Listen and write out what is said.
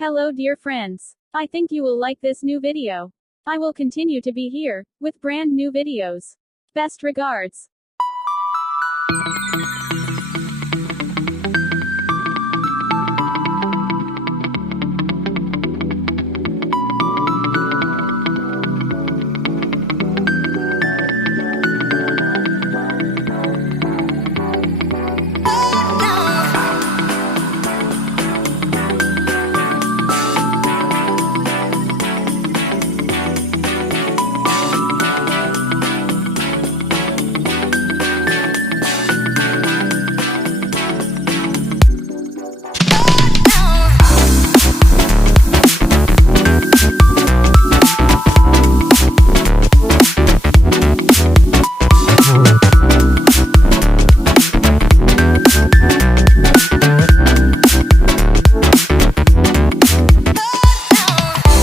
Hello dear friends. I think you will like this new video. I will continue to be here, with brand new videos. Best regards.